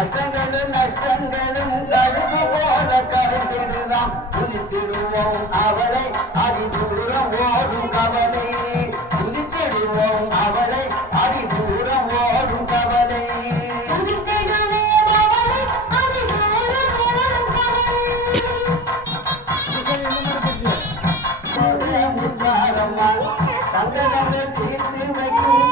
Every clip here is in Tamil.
கஷ்டங்களும் நஷ்டங்களும் கடுப்பு போல கருதிடுதான் துதித்திடுவோம் அவளை அதிதூரம் ஓடும் கவலை துதித்திடுவோம் அவளை அதிதூரம் ஓடும் கவலை சங்கடங்கள் தீர்த்து வைக்கும்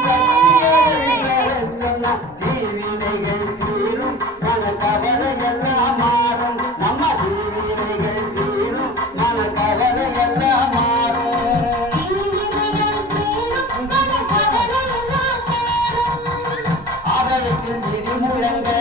தீவினைகள் தீரும் மன கவலை எல்லாம் மாறும் நம்ம தீவினைகள் தீரும் மன கவலை எல்லாம் மாறும் ஆதரத்தில் இடிமுழங்க